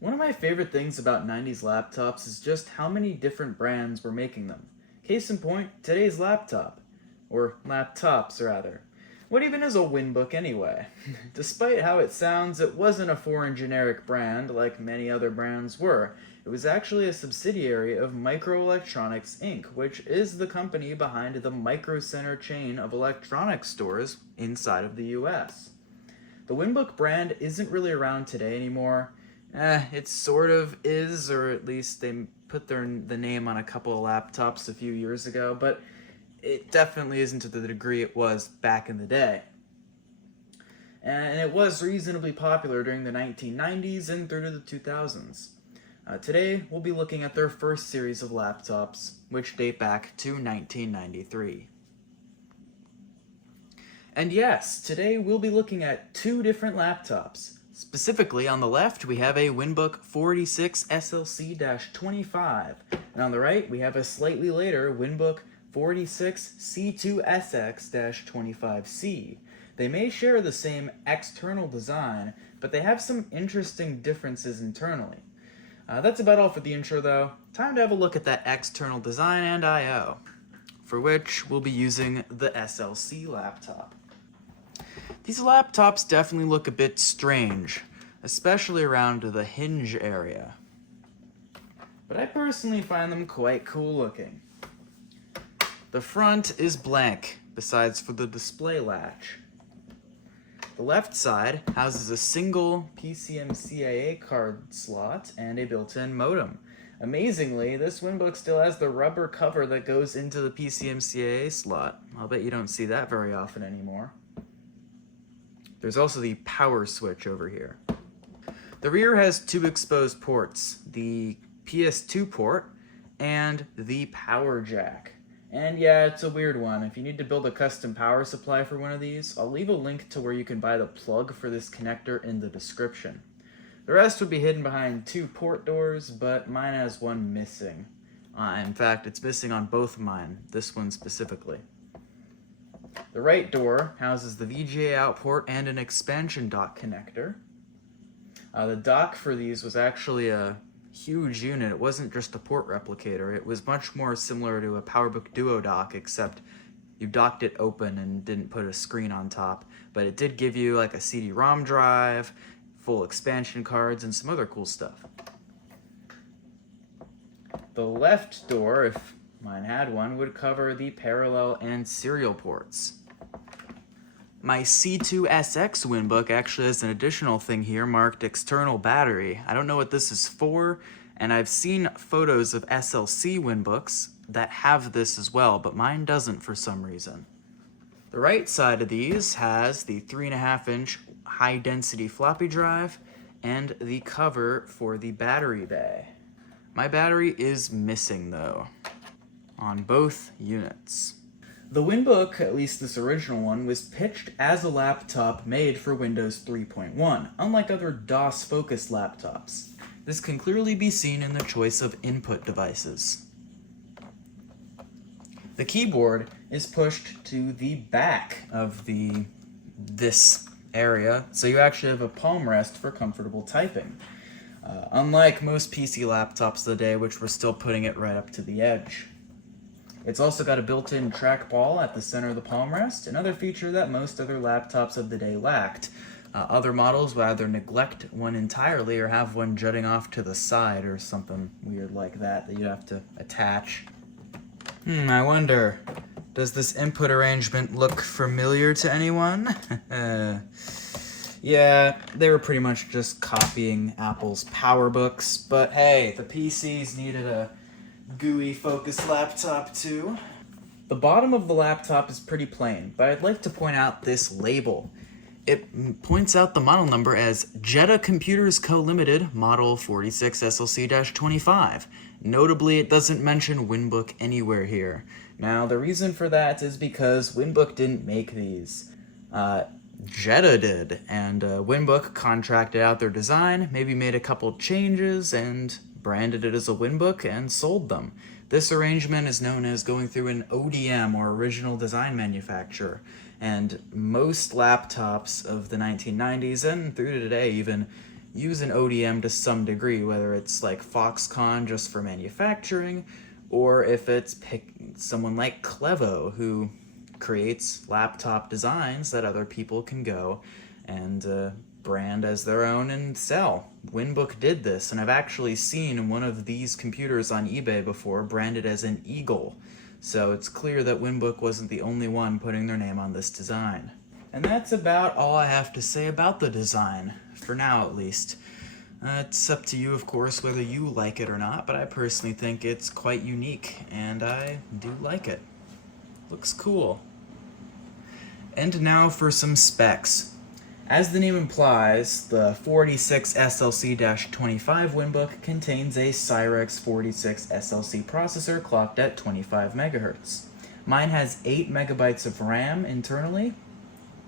One of my favorite things about 90s laptops is just how many different brands were making them. Case in point, today's laptop. Or laptops, rather. What even is a WinBook anyway? Despite how it sounds, it wasn't a foreign generic brand like many other brands were. It was actually a subsidiary of Microelectronics Inc., which is the company behind the Micro Center chain of electronics stores inside of the US. The WinBook brand isn't really around today anymore. It sort of is, or at least they put the name on a couple of laptops a few years ago, but it definitely isn't to the degree it was back in the day. And it was reasonably popular during the 1990s and through to the 2000s. Today, we'll be looking at their first series of laptops, which date back to 1993. And yes, today we'll be looking at two different laptops. Specifically, on the left, we have a WinBook 46 SLC-25, and on the right, we have a slightly later WinBook 46 C2SX-25C. They may share the same external design, but they have some interesting differences internally. That's about all for the intro though. Time to have a look at that external design and I/O, for which we'll be using the SLC laptop. These laptops definitely look a bit strange, especially around the hinge area. But I personally find them quite cool looking. The front is blank, besides for the display latch. The left side houses a single PCMCIA card slot and a built-in modem. Amazingly, this WinBook still has the rubber cover that goes into the PCMCIA slot. I'll bet you don't see that very often anymore. There's also the power switch over here. The rear has two exposed ports, the PS2 port and the power jack. And yeah, it's a weird one. If you need to build a custom power supply for one of these, I'll leave a link to where you can buy the plug for this connector in the description. The rest would be hidden behind two port doors, but mine has one missing. In fact, it's missing on both of mine, this one specifically. The right door houses the VGA out port and an expansion dock connector. The dock for these was actually a huge unit. It wasn't just a port replicator. It was much more similar to a PowerBook Duo dock, except you docked it open and didn't put a screen on top. But it did give you like a CD-ROM drive, full expansion cards, and some other cool stuff. The left door, if mine had one, would cover the parallel and serial ports. My C2SX WinBook actually has an additional thing here marked external battery. I don't know what this is for, and I've seen photos of SLC WinBooks that have this as well, but mine doesn't for some reason. The right side of these has the 3.5-inch high-density floppy drive and the cover for the battery bay. My battery is missing though, on both units. The WinBook, at least this original one, was pitched as a laptop made for Windows 3.1, unlike other DOS-focused laptops. This can clearly be seen in the choice of input devices. The keyboard is pushed to the back of this area, so you actually have a palm rest for comfortable typing. Unlike most PC laptops of the day, which were still putting it right up to the edge. It's also got a built-in trackball at the center of the palm rest, another feature that most other laptops of the day lacked. Other models would either neglect one entirely or have one jutting off to the side or something weird like that you'd have to attach. I wonder, does this input arrangement look familiar to anyone? Yeah, they were pretty much just copying Apple's PowerBooks, but hey, the PCs needed a GUI focused laptop too. The bottom of the laptop is pretty plain, but I'd like to point out this label. It points out the model number as Jetta Computers Co. Limited, Model 46 SLC-25. Notably, it doesn't mention WinBook anywhere here. Now, the reason for that is because WinBook didn't make these. Jetta did, and WinBook contracted out their design, maybe made a couple changes, and branded it as a WinBook and sold them. This arrangement is known as going through an ODM, or original design manufacturer, and most laptops of the 1990s and through to today even use an ODM to some degree, whether it's like Foxconn just for manufacturing, or if it's someone like Clevo who creates laptop designs that other people can go and brand as their own and sell. WinBook did this, and I've actually seen one of these computers on eBay before branded as an eagle. So it's clear that WinBook wasn't the only one putting their name on this design. And that's about all I have to say about the design, for now at least. It's up to you, of course, whether you like it or not, but I personally think it's quite unique, and I do like it. Looks cool. And now for some specs. As the name implies, the 46 SLC-25 WinBook contains a Cyrex 46 SLC processor clocked at 25 MHz. Mine has 8 MB of RAM internally,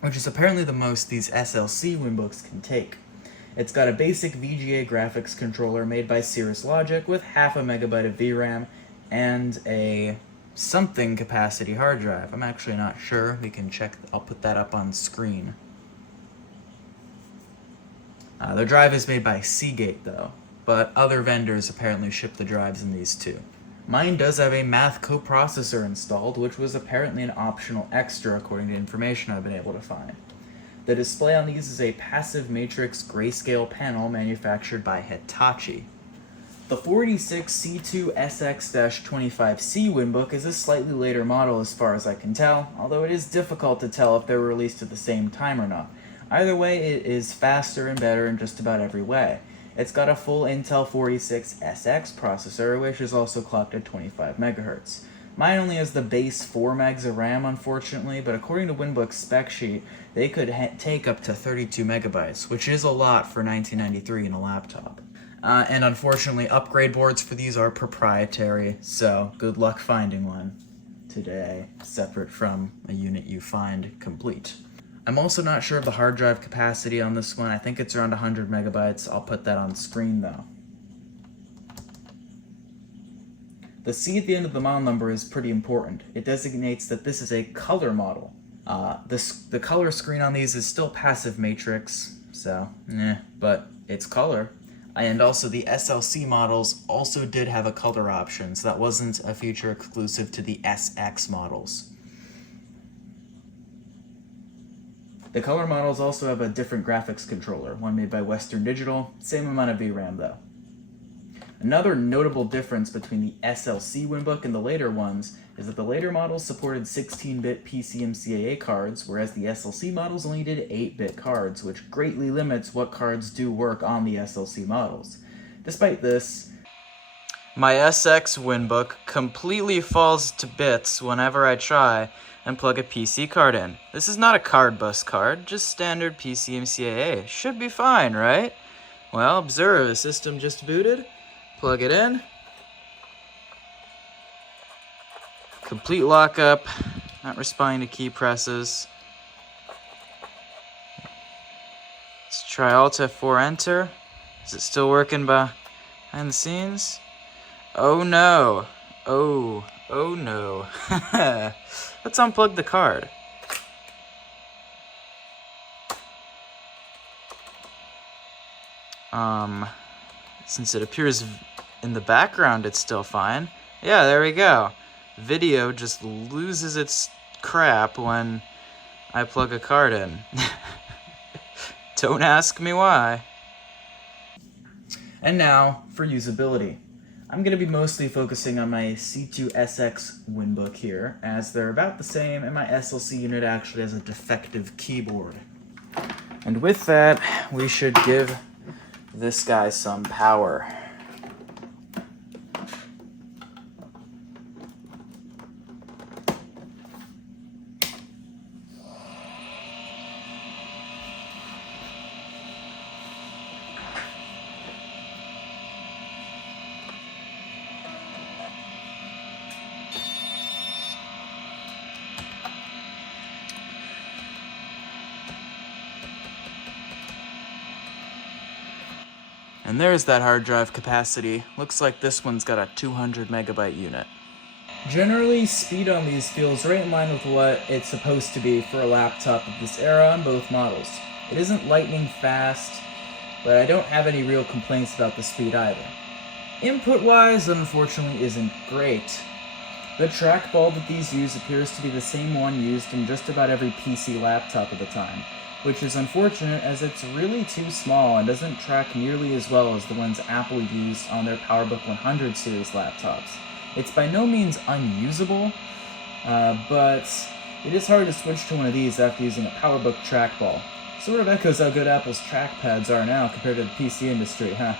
which is apparently the most these SLC WinBooks can take. It's got a basic VGA graphics controller made by Cirrus Logic with half a megabyte of VRAM and a something capacity hard drive. I'm actually not sure. We can check. I'll put that up on screen. The drive is made by Seagate though, but other vendors apparently ship the drives in these too. Mine does have a math coprocessor installed, which was apparently an optional extra according to information I've been able to find. The display on these is a passive matrix grayscale panel manufactured by Hitachi. The 46C2SX-25C WinBook is a slightly later model as far as I can tell, although it is difficult to tell if they were released at the same time or not. Either way, it is faster and better in just about every way. It's got a full Intel 46SX processor, which is also clocked at 25 MHz. Mine only has the base 4 megs of RAM, unfortunately, but according to WinBook's spec sheet, they could take up to 32 megabytes, which is a lot for 1993 in a laptop. And unfortunately, upgrade boards for these are proprietary, so good luck finding one today, separate from a unit you find complete. I'm also not sure of the hard drive capacity on this one. I think it's around 100 megabytes. I'll put that on screen though. The C at the end of the model number is pretty important. It designates that this is a color model. The color screen on these is still passive matrix, so but it's color. And also the SLC models also did have a color option, so that wasn't a feature exclusive to the SX models. The color models also have a different graphics controller, one made by Western Digital, same amount of VRAM though. Another notable difference between the SLC WinBook and the later ones is that the later models supported 16-bit PCMCIA cards, whereas the SLC models only did 8-bit cards, which greatly limits what cards do work on the SLC models. Despite this, my SX WinBook completely falls to bits whenever I try and plug a PC card in. This is not a card bus card, just standard PCMCIA. Should be fine, right? Well, observe, the system just booted. Plug it in. Complete lockup, not responding to key presses. Let's try Alt F4 Enter. Is it still working behind the scenes? Oh no. Oh no. Let's unplug the card. Since it appears in the background, it's still fine. Yeah, there we go. Video just loses its crap when I plug a card in. Don't ask me why. And now for usability. I'm going to be mostly focusing on my C2SX WinBook here, as they're about the same and my SLC unit actually has a defective keyboard. And with that, we should give this guy some power. And there's that hard drive capacity. Looks like this one's got a 200 megabyte unit. Generally, speed on these feels right in line with what it's supposed to be for a laptop of this era on both models. It isn't lightning fast, but I don't have any real complaints about the speed either. Input-wise, unfortunately, isn't great. The trackball that these use appears to be the same one used in just about every PC laptop at the time, which is unfortunate as it's really too small and doesn't track nearly as well as the ones Apple used on their PowerBook 100 series laptops. It's by no means unusable, but it is hard to switch to one of these after using a PowerBook trackball. Sort of echoes how good Apple's trackpads are now compared to the PC industry, huh?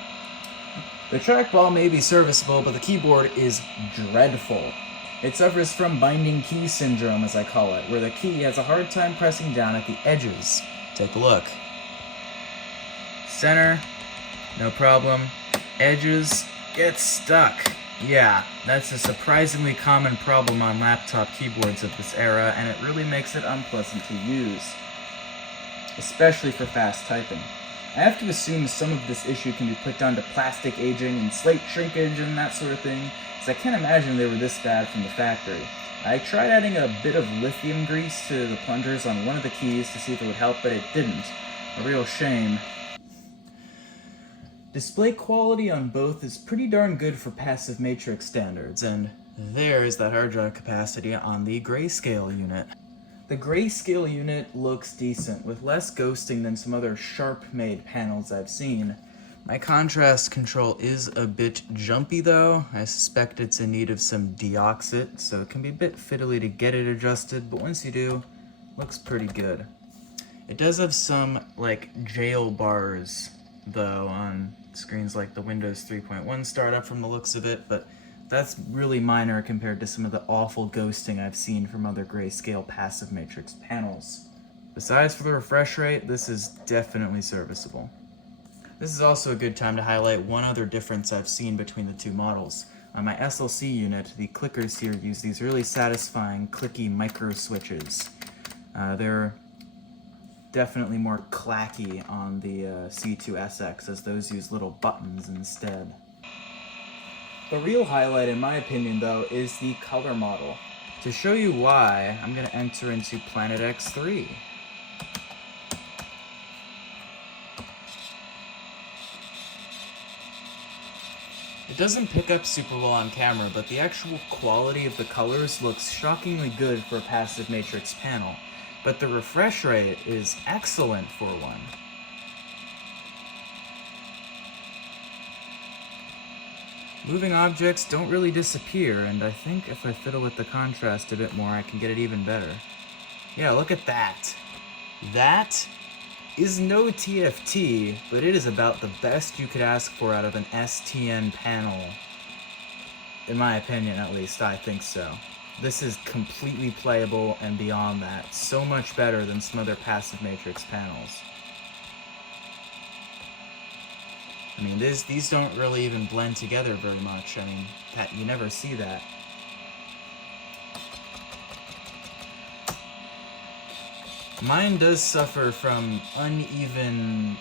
The trackball may be serviceable, but the keyboard is dreadful. It suffers from binding key syndrome, as I call it, where the key has a hard time pressing down at the edges. Take a look. Center, no problem. Edges, get stuck. Yeah, that's a surprisingly common problem on laptop keyboards of this era, and it really makes it unpleasant to use, especially for fast typing. I have to assume some of this issue can be put down to plastic aging and slate shrinkage and that sort of thing, I can't imagine they were this bad from the factory. I tried adding a bit of lithium grease to the plungers on one of the keys to see if it would help, but it didn't. A real shame. Display quality on both is pretty darn good for passive matrix standards, and there is that hard drive capacity on the grayscale unit. The grayscale unit looks decent, with less ghosting than some other sharp-made panels I've seen. My contrast control is a bit jumpy though. I suspect it's in need of some deoxit, so it can be a bit fiddly to get it adjusted, but once you do, looks pretty good. It does have some, jail bars, though, on screens like the Windows 3.1 startup from the looks of it, but that's really minor compared to some of the awful ghosting I've seen from other grayscale passive matrix panels. Besides for the refresh rate, this is definitely serviceable. This is also a good time to highlight one other difference I've seen between the two models. On my SLC unit, the clickers here use these really satisfying clicky micro switches. They're definitely more clacky on the C2SX, as those use little buttons instead. The real highlight, in my opinion, though, is the color model. To show you why, I'm going to enter into Planet X3. It doesn't pick up super well on camera, but the actual quality of the colors looks shockingly good for a passive matrix panel. But the refresh rate is excellent for one. Moving objects don't really disappear, and I think if I fiddle with the contrast a bit more, I can get it even better. Yeah, look at that. That is no TFT, but it is about the best you could ask for out of an STN panel. In my opinion, at least, I think so. This is completely playable and beyond that. So much better than some other passive matrix panels. I mean, these don't really even blend together very much. I mean, you never see that. Mine does suffer from uneven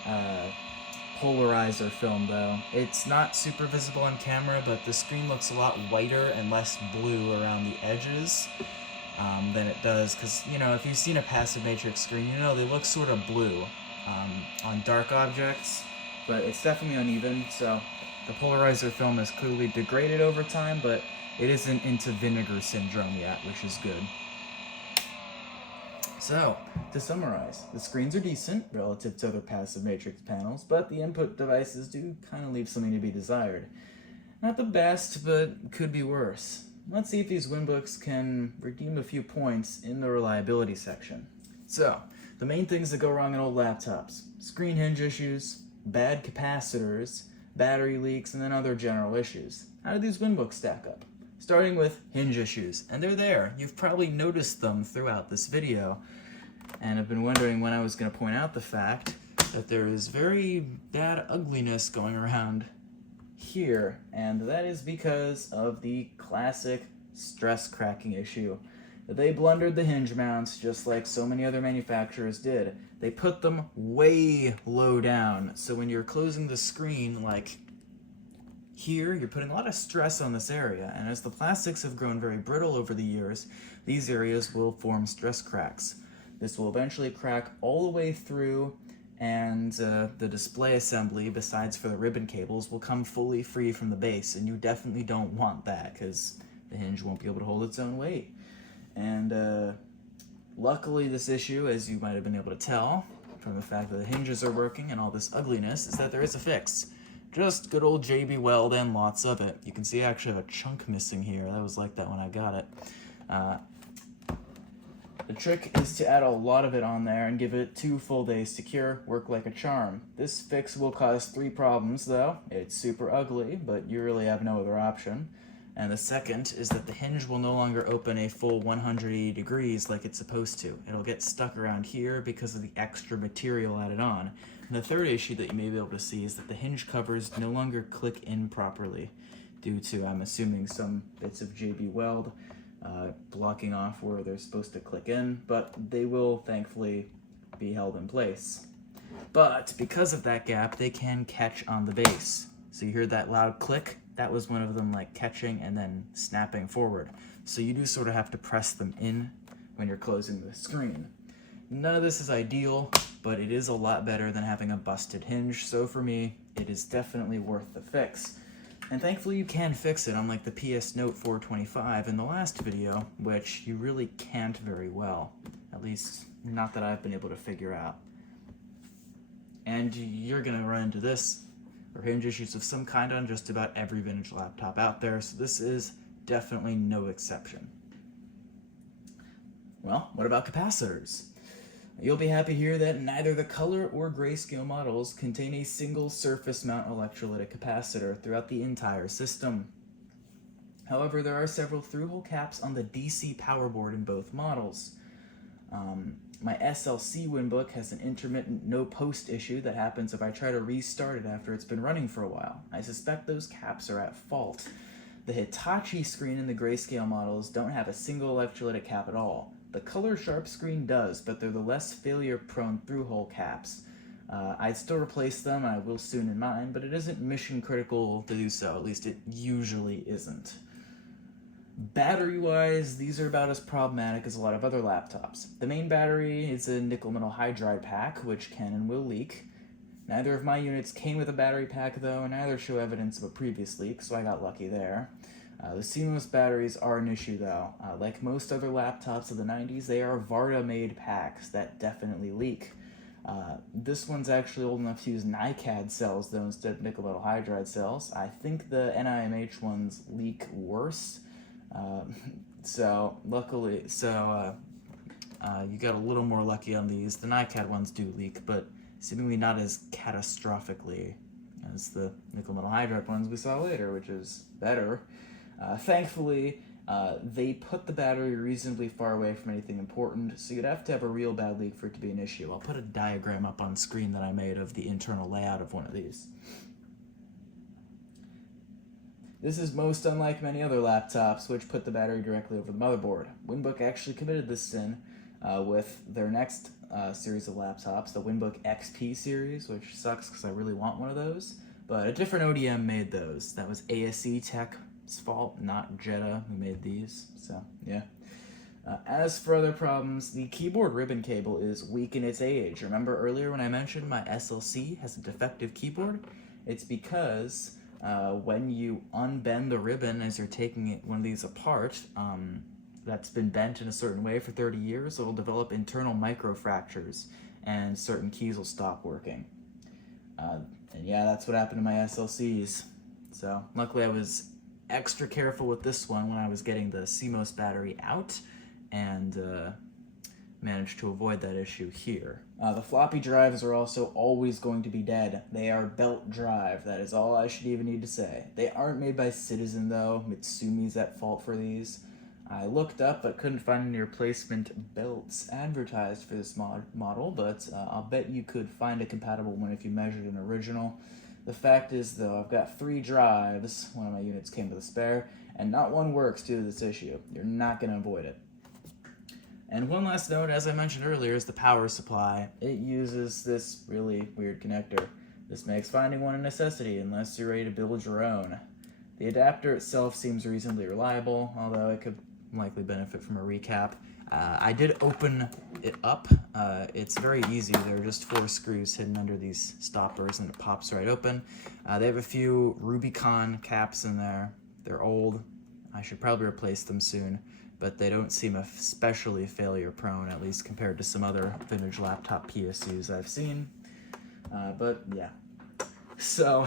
polarizer film, though. It's not super visible on camera, but the screen looks a lot whiter and less blue around the edges than it does, because, you know, if you've seen a passive matrix screen, you know they look sort of blue on dark objects, but it's definitely uneven, so the polarizer film is clearly degraded over time, but it isn't into vinegar syndrome yet, which is good. So, to summarize, the screens are decent relative to other passive matrix panels, but the input devices do kind of leave something to be desired. Not the best, but could be worse. Let's see if these WinBooks can redeem a few points in the reliability section. So, the main things that go wrong in old laptops: screen hinge issues, bad capacitors, battery leaks, and then other general issues. How do these WinBooks stack up? Starting with hinge issues, and they're there. You've probably noticed them throughout this video, and have been wondering when I was going to point out the fact that there is very bad ugliness going around here, and that is because of the classic stress cracking issue. They blundered the hinge mounts just like so many other manufacturers did. They put them way low down, so when you're closing the screen, like here, you're putting a lot of stress on this area, and as the plastics have grown very brittle over the years, these areas will form stress cracks. This will eventually crack all the way through and the display assembly, besides for the ribbon cables, will come fully free from the base, and you definitely don't want that because the hinge won't be able to hold its own weight. And luckily, this issue, as you might have been able to tell from the fact that the hinges are working and all this ugliness, is that there is a fix. Just good old JB Weld and lots of it. You can see I actually have a chunk missing here. That was like that when I got it. The trick is to add a lot of it on there and give it 2 full days to cure, work like a charm. This fix will cause 3 problems though. It's super ugly, but you really have no other option. And the second is that the hinge will no longer open a full 180 degrees like it's supposed to. It'll get stuck around here because of the extra material added on. And the third issue that you may be able to see is that the hinge covers no longer click in properly due to, I'm assuming, some bits of JB Weld blocking off where they're supposed to click in, but they will thankfully be held in place. But because of that gap, they can catch on the base. So you heard that loud click? That was one of them like catching and then snapping forward. So you do sort of have to press them in when you're closing the screen. None of this is ideal, but it is a lot better than having a busted hinge. So for me, it is definitely worth the fix. And thankfully you can fix it, unlike the PS Note 425 in the last video, which you really can't very well. At least, not that I've been able to figure out. And you're gonna run into this, or hinge issues of some kind on just about every vintage laptop out there, so this is definitely no exception. Well, what about capacitors? You'll be happy to hear that neither the color or grayscale models contain a single surface mount electrolytic capacitor throughout the entire system. However, there are several through-hole caps on the DC power board in both models. My SLC WinBook has an intermittent no-post issue that happens if I try to restart it after it's been running for a while. I suspect those caps are at fault. The Hitachi screen in the grayscale models don't have a single electrolytic cap at all. The Color Sharp screen does, but they're the less failure-prone through-hole caps. I'd still replace them, and I will soon in mine, but it isn't mission-critical to do so. At least it usually isn't. Battery-wise, these are about as problematic as a lot of other laptops. The main battery is a nickel metal hydride pack, which can and will leak. Neither of my units came with a battery pack, though, and neither show evidence of a previous leak, so I got lucky there. The CMOS batteries are an issue, though. Like most other laptops of the 90s, they are Varta-made packs that definitely leak. This one's actually old enough to use NiCad cells, though, instead of nickel metal hydride cells. I think the NIMH ones leak worse. Luckily, you got a little more lucky on these. The NiCad ones do leak, but seemingly not as catastrophically as the nickel metal hydride ones we saw later, which is better. Thankfully, they put the battery reasonably far away from anything important, so you'd have to have a real bad leak for it to be an issue. I'll put a diagram up on screen that I made of the internal layout of one of these. This is most unlike many other laptops, which put the battery directly over the motherboard. WinBook actually committed this sin with their next series of laptops, the WinBook XP series, which sucks because I really want one of those. But a different ODM made those. That was ASE Tech's fault, not Jetta, who made these. So, yeah. As for other problems, the keyboard ribbon cable is weak in its age. Remember earlier when I mentioned my SLC has a defective keyboard? It's because when you unbend the ribbon as you're taking one of these apart, that's been bent in a certain way for 30 years, it'll develop internal microfractures, and certain keys will stop working. And yeah, that's what happened to my SLCs. So luckily I was extra careful with this one when I was getting the CMOS battery out, and managed to avoid that issue here. The floppy drives are also always going to be dead. They are belt drive. That is all I should even need to say. They aren't made by Citizen though. Mitsumi's at fault for these. I looked up but couldn't find any replacement belts advertised for this model, but I'll bet you could find a compatible one if you measured an original. The fact is though, I've got 3 drives, one of my units came with a spare, and not one works due to this issue. You're not going to avoid it. And one last note, as I mentioned earlier, is the power supply. It uses this really weird connector. This makes finding one a necessity unless you're ready to build your own. The adapter itself seems reasonably reliable, although it could likely benefit from a recap. I did open it up. It's very easy. There are just 4 screws hidden under these stoppers, and it pops right open. They have a few Rubicon caps in there. They're old. I should probably replace them soon, but they don't seem especially failure prone, at least compared to some other vintage laptop PSUs I've seen. But yeah. So,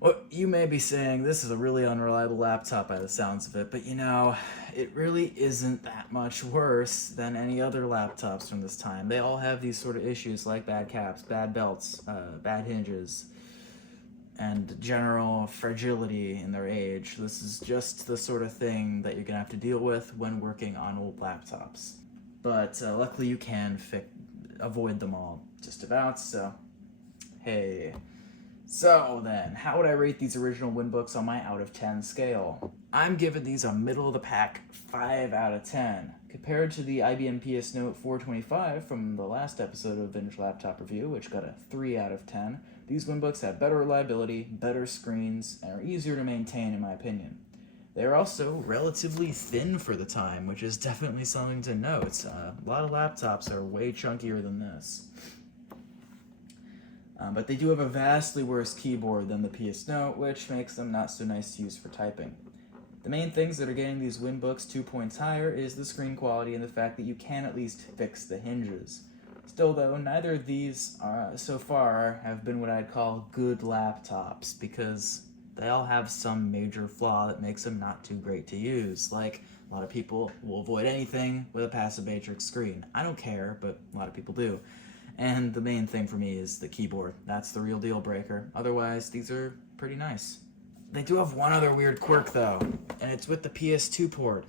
well, you may be saying this is a really unreliable laptop by the sounds of it, but you know, it really isn't that much worse than any other laptops from this time. They all have these sort of issues like bad caps, bad belts, bad hinges, and general fragility in their age. This is just the sort of thing that you're gonna have to deal with when working on old laptops. But luckily you can avoid them all, just about, so hey. So then, how would I rate these original WinBooks on my out of 10 scale? I'm giving these a middle of the pack 5 out of 10. Compared to the IBM PS Note 425 from the last episode of Vintage Laptop Review, which got a 3 out of 10, these WinBooks have better reliability, better screens, and are easier to maintain in my opinion. They are also relatively thin for the time, which is definitely something to note. A lot of laptops are way chunkier than this. But they do have a vastly worse keyboard than the PS Note, which makes them not so nice to use for typing. The main things that are getting these WinBooks 2 points higher is the screen quality and the fact that you can at least fix the hinges. Still though, neither of these so far have been what I'd call good laptops, because they all have some major flaw that makes them not too great to use. Like, a lot of people will avoid anything with a passive matrix screen. I don't care, but a lot of people do. And the main thing for me is the keyboard. That's the real deal breaker. Otherwise, these are pretty nice. They do have one other weird quirk though, and it's with the PS2 port.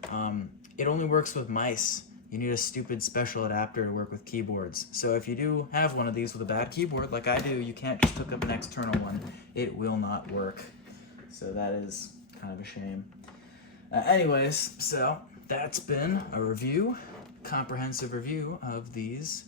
It only works with mice. You need a stupid special adapter to work with keyboards. So if you do have one of these with a bad keyboard, like I do, you can't just hook up an external one. It will not work. So that is kind of a shame. Anyways, so that's been a review, comprehensive review of these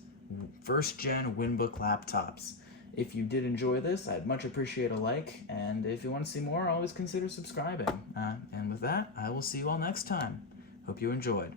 first-gen WinBook laptops. If you did enjoy this, I'd much appreciate a like, and if you want to see more, always consider subscribing. And with that, I will see you all next time. Hope you enjoyed.